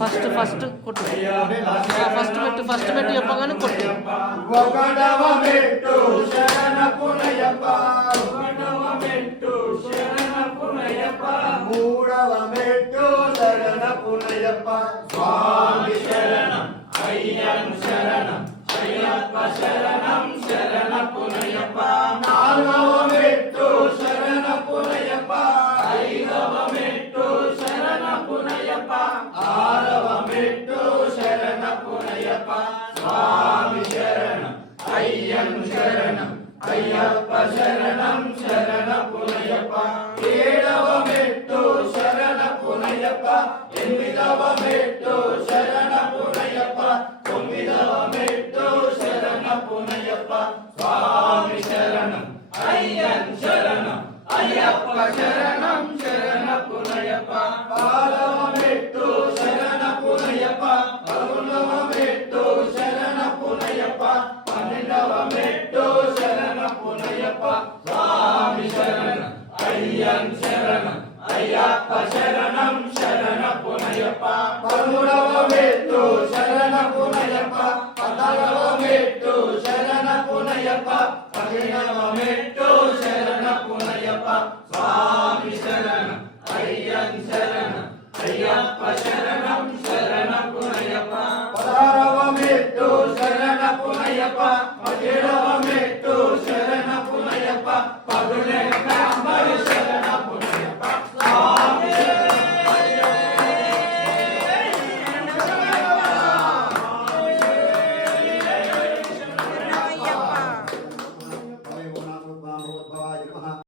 First కొట్టు first మెట్టు చెప్పగానే కొట్టు. ఒకటవ మెట్టు శరణపునయప్ప, మూడవ మెట్టు శరణపునయప్ప, స్వామి శరణం అయ్యను శరణం అయ్యప్ప శరణం శరణపునయప్ప, నాలుగవ మెట్టు శరణపునయప్ప, ఐదవ మెట్టు శరణపునయప్ప, ఆరవ మెట్టు శరణపునయప్ప, స్వామి శరణం అయ్యను శరణం అయ్యప్ప శరణం శరణపునయప్ప, ఏడవ మెట్టు శరణపునయప్ప, ఎనిమిదవ మెట్టు శరణపునయప్ప, తొమ్మిదవ మెట్టు శరణపునయప్ప, స్వామి శరణం అయ్యన్ శరణం అయ్యప్ప శరణం శరణపునయప్ప, పదవ మెట్టు శరణపునయప్ప, 11వ మెట్టు శరణపునయప్ప, 12వ మెట్టు శరణపునయప్ప, స్వామి శరణం అయ్యన్ శరణం అయ్యప్ప శరణం శరణపునయప్ప, 13వ మెట్టు శరణపునయప్ప, 14వ మెట్టు శరణపునయప్ప, 15వ మెట్టు శరణపునయప్ప, స్వామి శరణం అయ్యన్ శరణం అయ్యప్ప శరణం